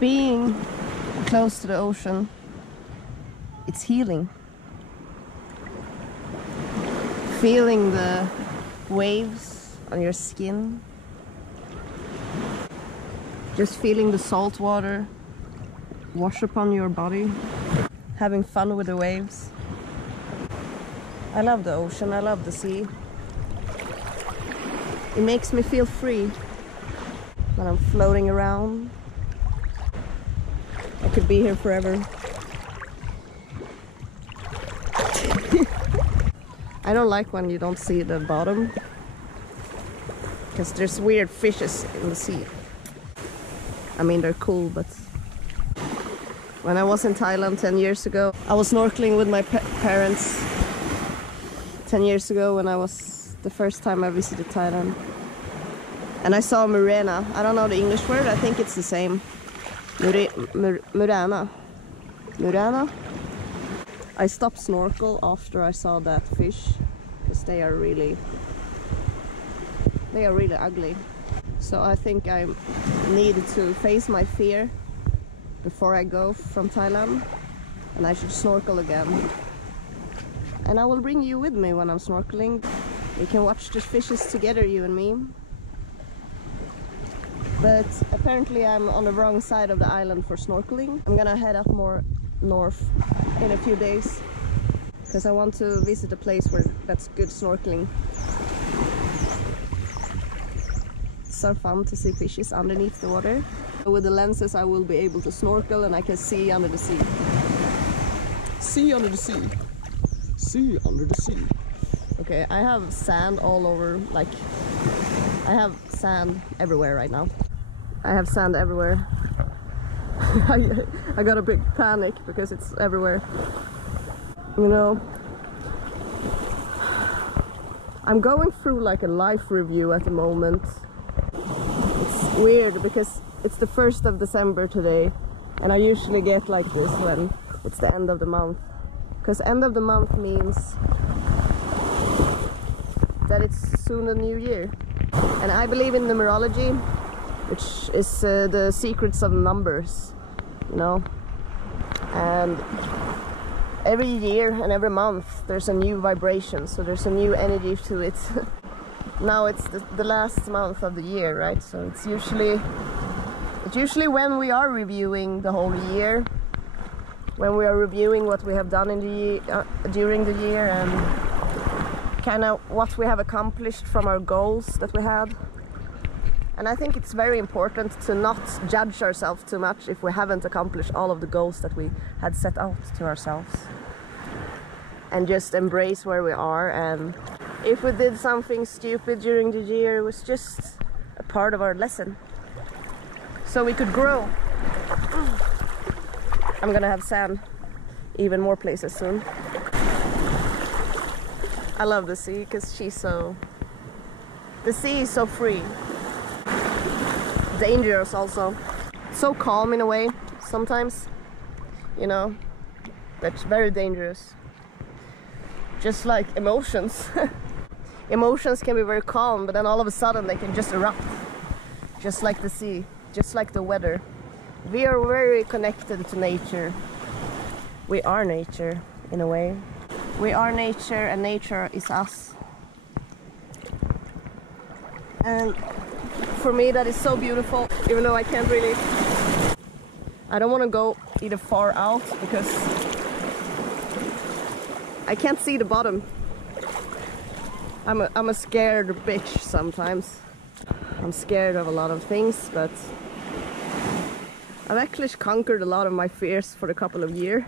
Being close to the ocean, it's healing. Feeling the waves on your skin. Just feeling the salt water wash upon your body. Having fun with the waves. I love the ocean, I love the sea. It makes me feel free when I'm floating around. I could be here forever. I don't like when you don't see the bottom, because there's weird fishes in the sea. I mean, they're cool, but when I was in Thailand 10 years ago, I was snorkeling with my parents 10 years ago when I was the first time I visited Thailand. And I saw Murena. I don't know the English word, I think it's the same. Murena. Murena? I stopped snorkel after I saw that fish, because they are really ugly. So I think I needed to face my fear before I go from Thailand, and I should snorkel again. And I will bring you with me when I'm snorkeling. We can watch the fishes together, you and me. But apparently I'm on the wrong side of the island for snorkeling. I'm gonna head up more north in a few days, because I want to visit a place where that's good snorkeling. It's so fun to see fishes underneath the water. With the lenses I will be able to snorkel and I can see under the sea. See under the sea. See under the sea. Okay, I have sand all over, like I have sand everywhere right now. I have sand everywhere. I got a big panic because it's everywhere. You know, I'm going through like a life review at the moment. It's weird because it's the 1st of December today, and I usually get like this when it's the end of the month. Because end of the month means that it's soon a new year. And I believe in numerology, which is the secrets of numbers, you know. And every year and every month there's a new vibration, so there's a new energy to it. Now it's the last month of the year, right? So it's usually when we are reviewing the whole year, when we are reviewing what we have done in the year, during the year, and kind of what we have accomplished from our goals that we had. And I think it's very important to not judge ourselves too much if we haven't accomplished all of the goals that we had set out to ourselves. And just embrace where we are, and if we did something stupid during the year, it was just a part of our lesson. So we could grow. I'm gonna have sand even more places soon. I love the sea because the sea is so free. Dangerous also. So calm in a way sometimes, you know, that's very dangerous. Just like emotions. Emotions can be very calm, but then all of a sudden they can just erupt. Just like the sea, just like the weather. We are very connected to nature. We are nature in a way. We are nature and nature is us. And for me that is so beautiful, even though I can't really... I don't want to go either far out because I can't see the bottom. I'm a scared bitch sometimes. I'm scared of a lot of things, but I've actually conquered a lot of my fears for a couple of years.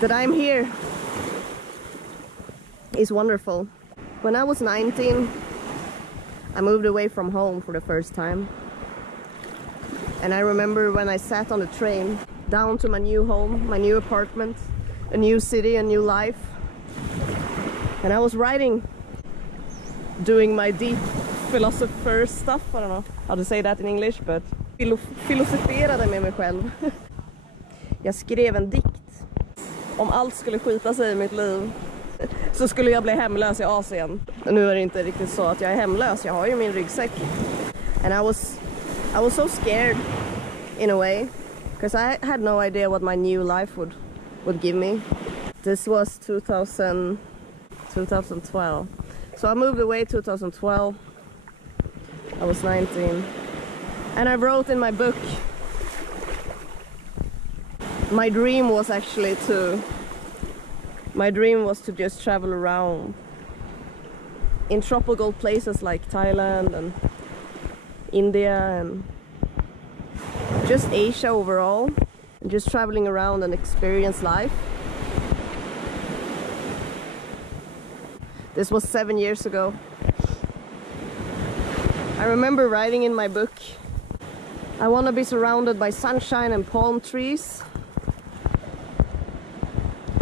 That I'm here is wonderful. When I was 19, I moved away from home for the first time. And I remember when I sat on the train down to my new home, my new apartment, a new city, a new life. And I was writing, doing my deep philosopher stuff. I don't know how to say that in English, but filosoferade med mig själv. Jag skrev en dikt. Om allt skulle skita sig i mitt liv så skulle jag bli hemlös i Asien. Nu är det inte riktigt så att jag är hemlös. Jag har ju min ryggsäck. And I was I was so scared in a way, because I had no idea what my new life would give me. This was 2012. So I moved away 2012. I was 19. And I wrote in my book, my dream was to just travel around in tropical places like Thailand and India and just Asia overall, and just traveling around and experience life. This was 7 years ago. I remember writing in my book, I want to be surrounded by sunshine and palm trees.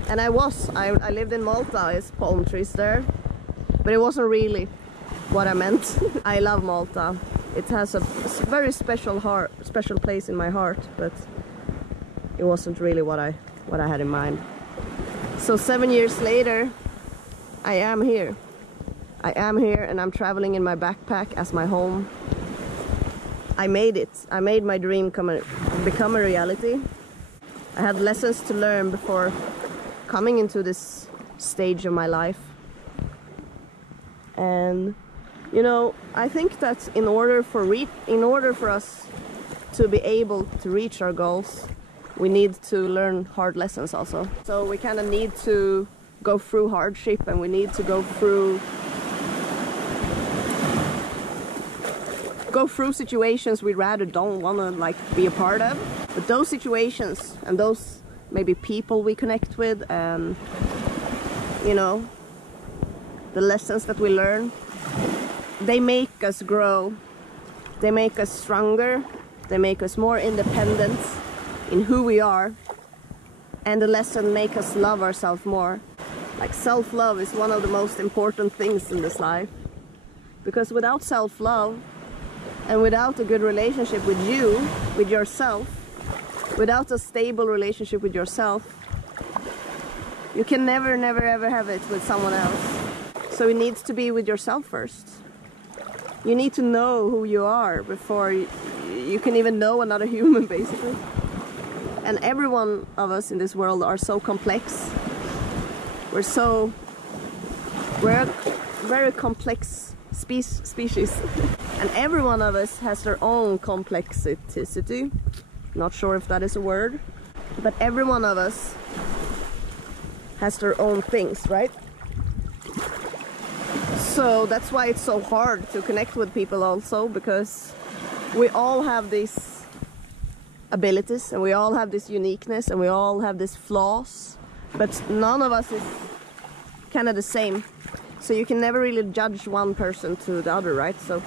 And I lived in Malta, there's palm trees there. But it wasn't really what I meant. I love Malta. It has a very special place in my heart, but it wasn't really what I had in mind. So 7 years later, I am here. I am here and I'm traveling in my backpack as my home. I made it. I made my dream become a reality. I had lessons to learn before coming into this stage of my life. And you know, I think that in order for us to be able to reach our goals, we need to learn hard lessons also. So we kind of need to go through hardship, and we need to go through situations we rather don't want to like be a part of. But those situations and those maybe people we connect with, and you know, the lessons that we learn, they make us grow, they make us stronger, they make us more independent in who we are, and the lesson make us love ourselves more. Like self-love is one of the most important things in this life, because without self-love and without a good relationship with you, with yourself, without a stable relationship with yourself, you can never ever have it with someone else. So it needs to be with yourself first. You need to know who you are before you can even know another human, basically. And every one of us in this world are so complex. We're a very complex species. And every one of us has their own complexity. Not sure if that is a word. But every one of us has their own things, right? So that's why it's so hard to connect with people also, because we all have these abilities and we all have this uniqueness and we all have these flaws, but none of us is kind of the same. So you can never really judge one person to the other, right? So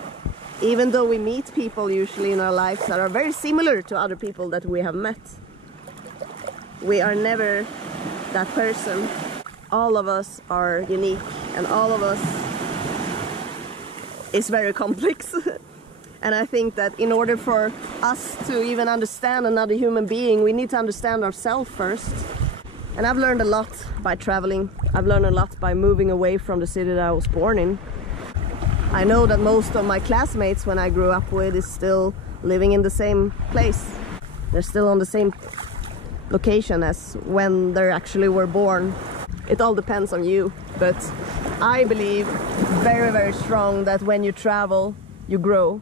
even though we meet people usually in our lives that are very similar to other people that we have met, we are never that person. All of us are unique, and all of us is very complex. And I think that in order for us to even understand another human being, we need to understand ourselves first. And I've learned a lot by traveling. I've learned a lot by moving away from the city that I was born in. I know that most of my classmates when I grew up with is still living in the same place. They're still on the same location as when they actually were born. It all depends on you, but I believe very strong that when you travel, you grow.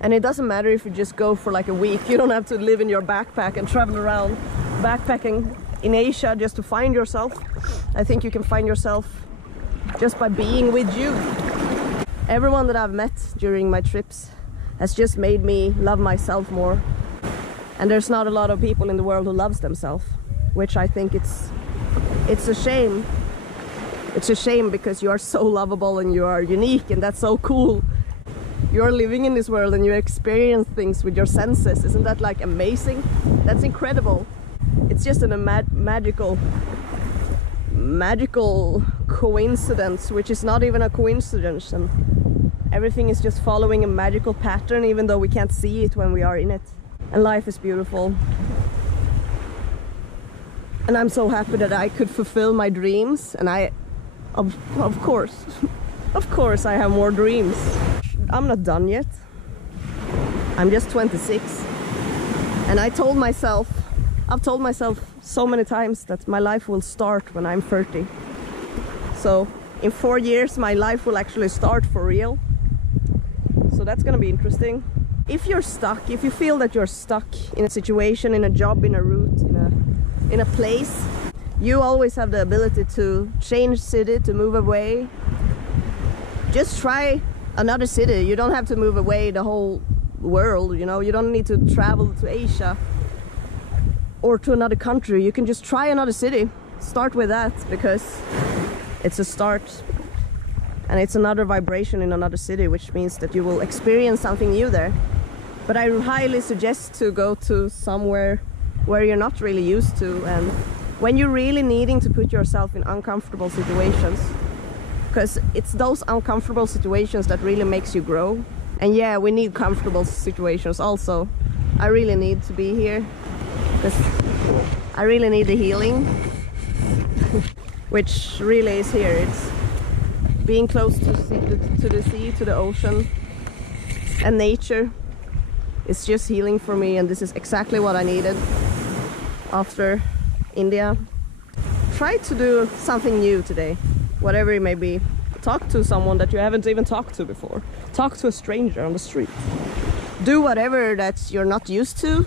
And it doesn't matter if you just go for like a week. You don't have to live in your backpack and travel around backpacking in Asia just to find yourself. I think you can find yourself just by being with you. Everyone that I've met during my trips has just made me love myself more. And there's not a lot of people in the world who loves themselves, which I think it's a shame. It's a shame because you are so lovable and you are unique, and that's so cool. You're living in this world and you experience things with your senses. Isn't that like amazing? That's incredible. It's just a magical coincidence, which is not even a coincidence, and everything is just following a magical pattern, even though we can't see it when we are in it. And life is beautiful. And I'm so happy that I could fulfill my dreams, and of course I have more dreams. I'm not done yet. I'm just 26, and I've told myself so many times that my life will start when I'm 30. So in 4 years my life will actually start for real. So that's gonna be interesting. If you're stuck, if you feel that you're stuck in a situation, in a job, in a route, in a place, you always have the ability to change city, to move away. Just try another city. You don't have to move away the whole world, you know. You don't need to travel to Asia or to another country. You can just try another city. Start with that, because it's a start and it's another vibration in another city, which means that you will experience something new there. But I highly suggest to go to somewhere where you're not really used to, and when you're really needing to put yourself in uncomfortable situations, because it's those uncomfortable situations that really makes you grow. And yeah, we need comfortable situations also. I really need to be here because I really need the healing which really is here. It's being close to the sea, to the ocean and nature. It's just healing for me, and this is exactly what I needed after India. Try to do something new today, whatever it may be. Talk to someone that you haven't even talked to before. Talk to a stranger on the street. Do whatever that you're not used to,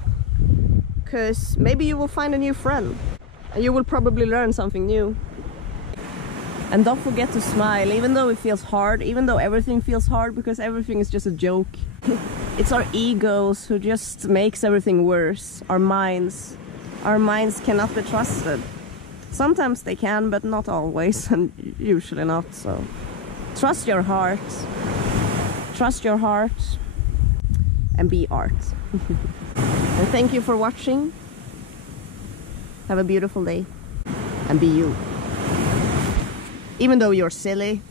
because maybe you will find a new friend and you will probably learn something new. And don't forget to smile, even though it feels hard, even though everything feels hard, because everything is just a joke. It's our egos who just makes everything worse. Our minds cannot be trusted. Sometimes they can, but not always, and usually not. So trust your heart. Trust your heart and be art. And thank you for watching. Have a beautiful day and be you. Even though you're silly.